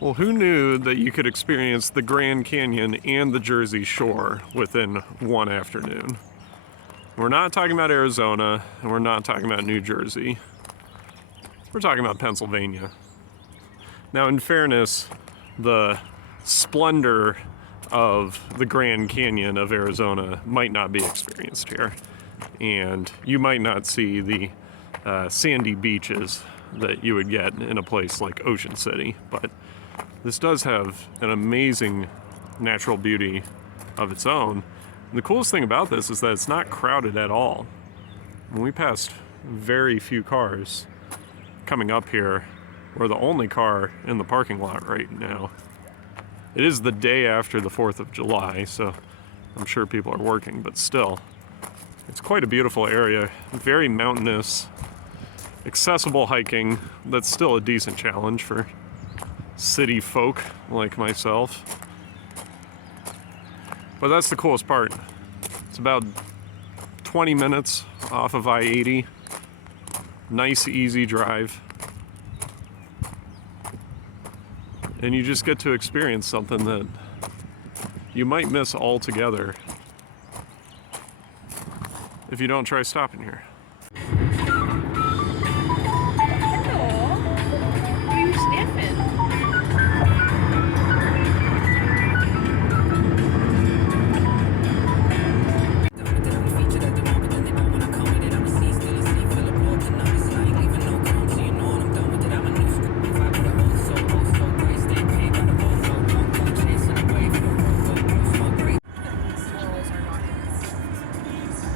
Well, who knew that you could experience the Grand Canyon and the Jersey Shore within one afternoon? We're not talking about Arizona, and we're not talking about New Jersey. We're talking about Pennsylvania. Now, in fairness, the splendor of the Grand Canyon of Arizona might not be experienced here. And you might not see the sandy beaches that you would get in a place like Ocean City, but this does have an amazing natural beauty of its own. And the coolest thing about this is that it's not crowded at all. When we passed very few cars coming up here, we're the only car in the parking lot right now. It is the day after the 4th of July, so I'm sure people are working, but still, it's quite a beautiful area, very mountainous, accessible hiking. That's still a decent challenge for city folk like myself. But that's the coolest part. It's about 20 minutes off of I-80. Nice, easy drive. And you just get to experience something that you might miss altogether if you don't try stopping here.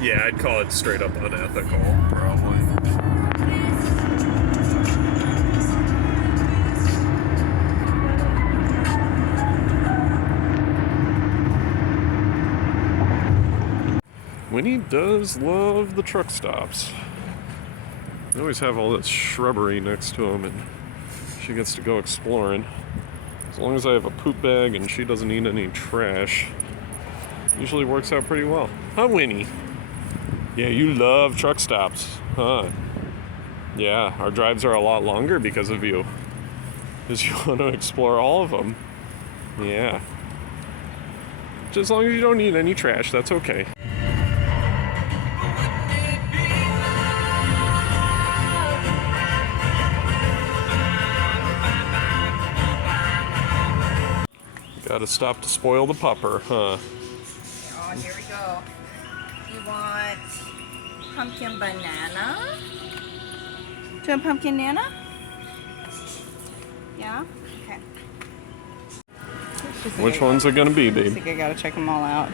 Yeah, I'd call it straight up unethical, probably. Winnie does love the truck stops. They always have all this shrubbery next to them, and she gets to go exploring. As long as I have a poop bag and she doesn't eat any trash, usually works out pretty well. Huh, Winnie? Yeah, you love truck stops, huh? Yeah, our drives are a lot longer because of you. Because you want to explore all of them. Yeah. Just as long as you don't eat any trash, that's okay. Gotta stop to spoil the pupper, huh? Oh, here we go. You want pumpkin banana? Do you want pumpkin nana? Yeah? Okay. Which one's it gonna be, I babe? think I gotta check them all out.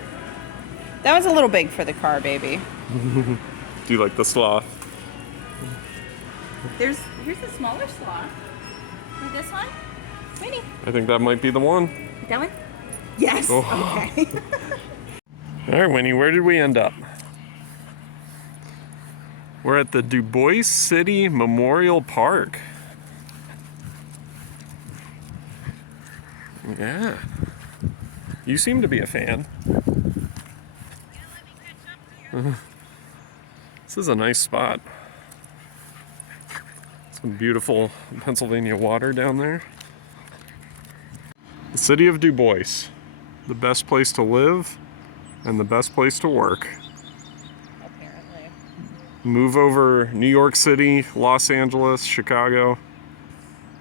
That was a little big for the car, baby. Do you like the sloth? Here's a smaller sloth. Like this one? Winnie. I think that might be the one. That one? Yes. Oh. Okay. All right, Winnie, where did we end up? We're at the Du Bois City Memorial Park. Yeah. You seem to be a fan. This is a nice spot. Some beautiful Pennsylvania water down there. The city of Du Bois. The best place to live and the best place to work. Apparently. Move over New York City, Los Angeles, Chicago.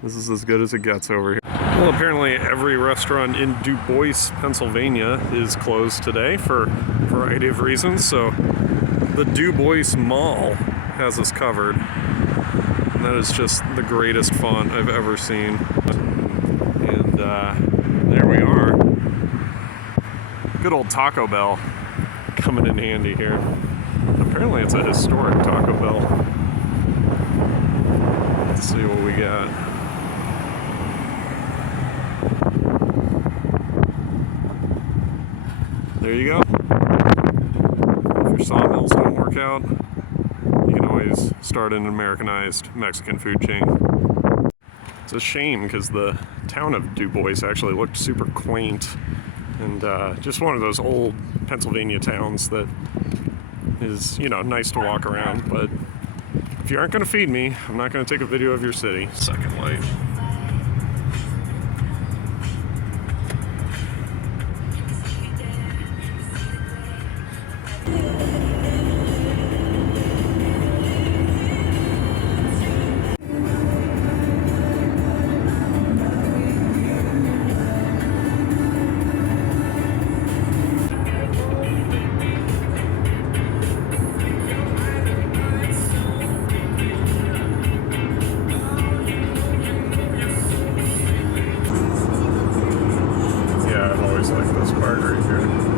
This is as good as it gets over here. Well, apparently every restaurant in Du Bois, Pennsylvania is closed today for a variety of reasons. So the Du Bois Mall has us covered. And that is just the greatest font I've ever seen. And there we are. Good old Taco Bell coming in handy here. Apparently it's a historic Taco Bell. Let's see what we got. There you go. If your sawmills don't work out, you can always start an Americanized Mexican food chain. It's a shame because the town of Du Bois actually looked super quaint and just one of those old Pennsylvania towns that is, you know, nice to walk around. But if you aren't going to feed me, I'm not going to take a video of your city. Second life. very good.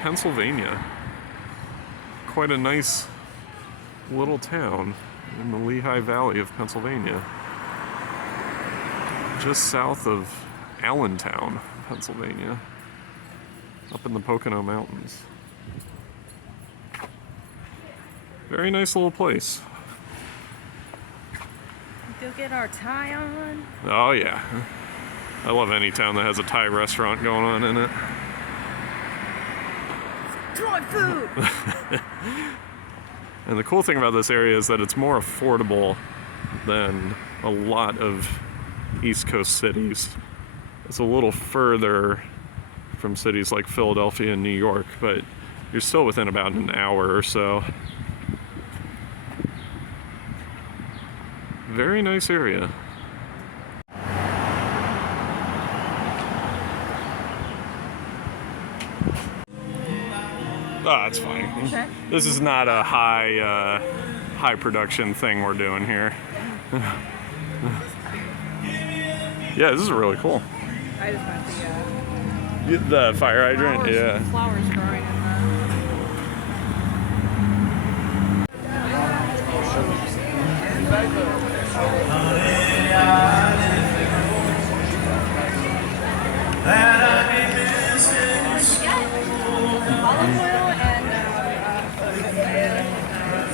Pennsylvania. Quite a nice little town in the Lehigh Valley of Pennsylvania. Just south of Allentown, Pennsylvania. Up in the Pocono Mountains. Very nice little place. Go get our Thai on. Oh yeah. I love any town that has a Thai restaurant going on in it. Dry food! And the cool thing about this area is that it's more affordable than a lot of East Coast cities. It's a little further from cities like Philadelphia and New York, but you're still within about an hour or so. Very nice area. Ah, it's fine. Okay. This is not a high production thing we're doing here. Yeah, this is really cool. I just want The fire hydrant, yeah. Flowers growing in olive oil and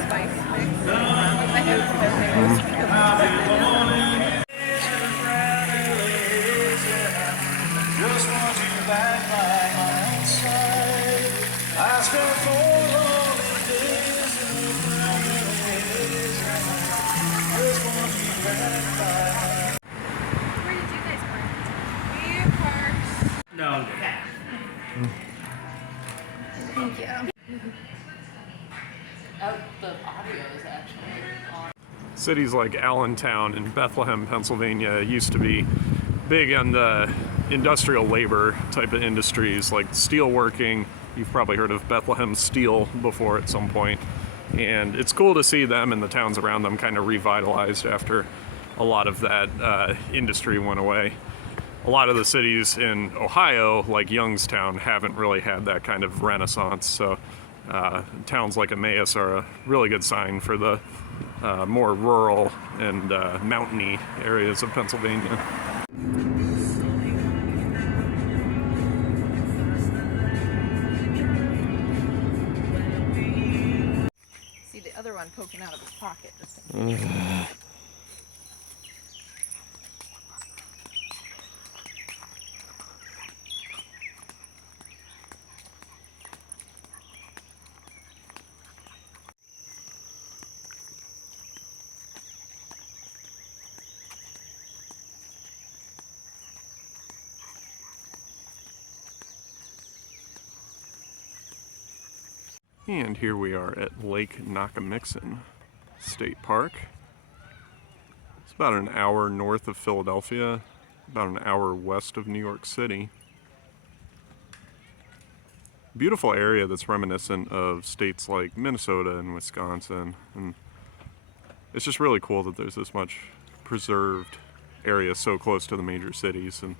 spice mix. I know Just want you back by my side. I spent 4 lonely days in the just want you back by. Where did you guys park? We parked. No. Thank you. Oh, the audio is actually on. Cities like Allentown and Bethlehem, Pennsylvania used to be big on the industrial labor type of industries like steelworking. You've probably heard of Bethlehem Steel before at some point. And it's cool to see them and the towns around them kind of revitalized after a lot of that industry went away. A lot of the cities in Ohio, like Youngstown, haven't really had that kind of renaissance. So towns like Emmaus are a really good sign for the more rural and mountainy areas of Pennsylvania. See the other one poking out of his pocket. Just in case. And here we are at Lake Nakamixon State Park. It's about an hour north of Philadelphia, about an hour west of New York City. Beautiful area that's reminiscent of states like Minnesota and Wisconsin. And it's just really cool that there's this much preserved area so close to the major cities. And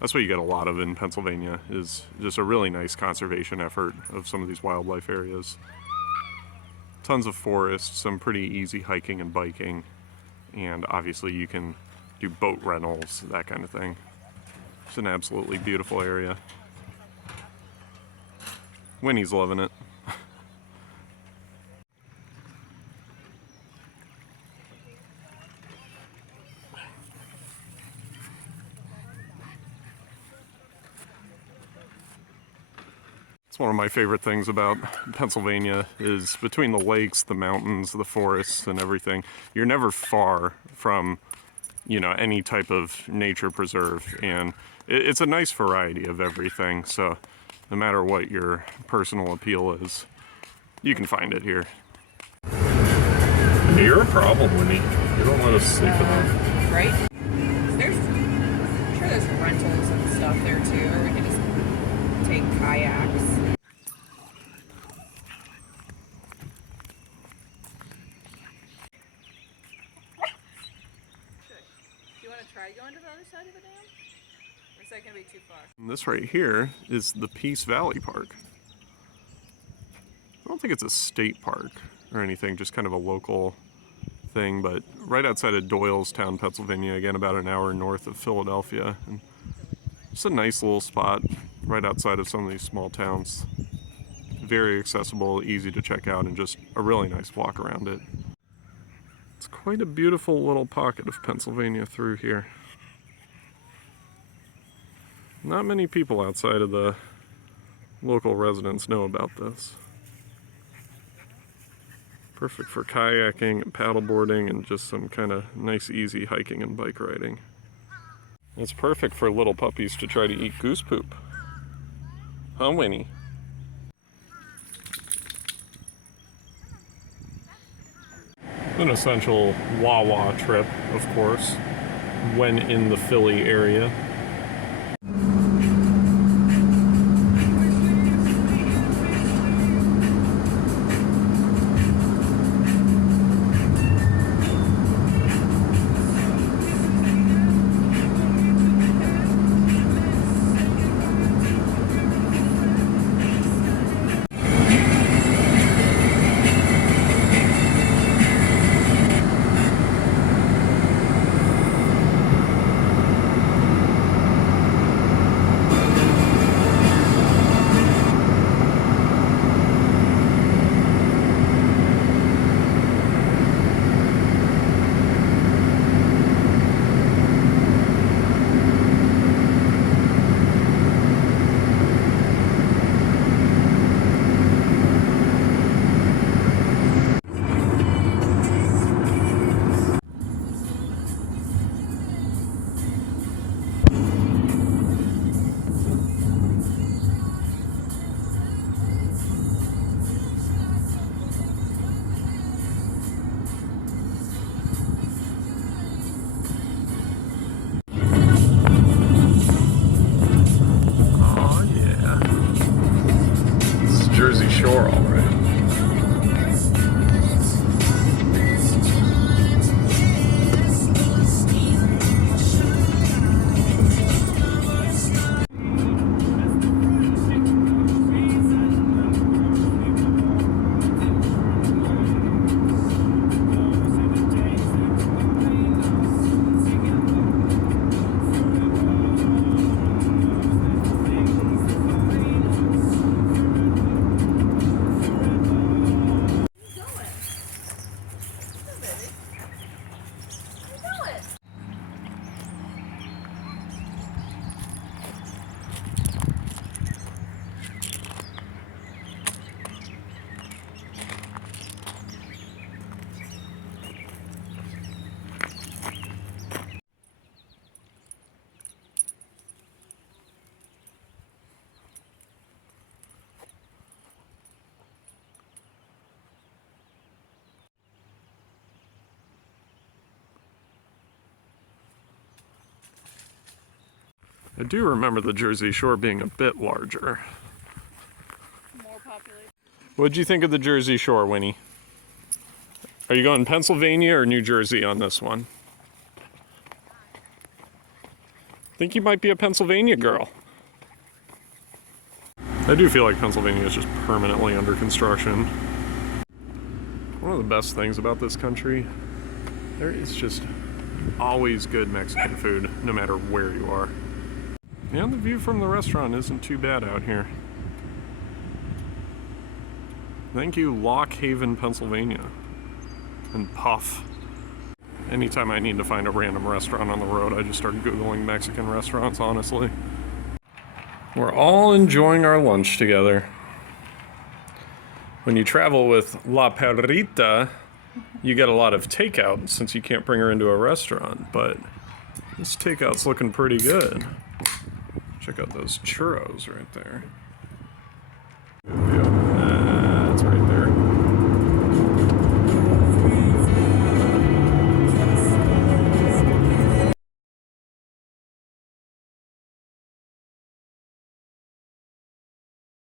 that's what you get a lot of in Pennsylvania, is just a really nice conservation effort of some of these wildlife areas. Tons of forests, some pretty easy hiking and biking, and obviously you can do boat rentals, that kind of thing. It's an absolutely beautiful area. Winnie's loving it. One of my favorite things about Pennsylvania is between the lakes, the mountains, the forests, and everything, you're never far from, you know, any type of nature preserve, and it's a nice variety of everything. So no matter what your personal appeal is, you can find it here. You're a problem, Winnie. You don't let us sleep enough. Right? I'm sure there's rentals and stuff there too, or we could just take kayaks. Do you want to try going to the other side of the dam? Or is that going to be too far? And this right here is the Peace Valley Park. I don't think it's a state park or anything, just kind of a local thing, but right outside of Doylestown, Pennsylvania, again about an hour north of Philadelphia. And it's a nice little spot right outside of some of these small towns. Very accessible, easy to check out, and just a really nice walk around it. It's quite a beautiful little pocket of Pennsylvania through here. Not many people outside of the local residents know about this. Perfect for kayaking and paddleboarding and just some kind of nice easy hiking and bike riding. It's perfect for little puppies to try to eat goose poop. Huh, Winnie? An essential Wawa trip, of course, when in the Philly area. Jersey Shore, all right. I do remember the Jersey Shore being a bit larger. More populated. What'd you think of the Jersey Shore, Winnie? Are you going Pennsylvania or New Jersey on this one? I think you might be a Pennsylvania girl. I do feel like Pennsylvania is just permanently under construction. One of the best things about this country, there is just always good Mexican food, no matter where you are. And the view from the restaurant isn't too bad out here. Thank you, Lock Haven, Pennsylvania. And Puff. Anytime I need to find a random restaurant on the road, I just start Googling Mexican restaurants, honestly. We're all enjoying our lunch together. When you travel with La Perrita, you get a lot of takeout since you can't bring her into a restaurant, but this takeout's looking pretty good. Check out those churros right there.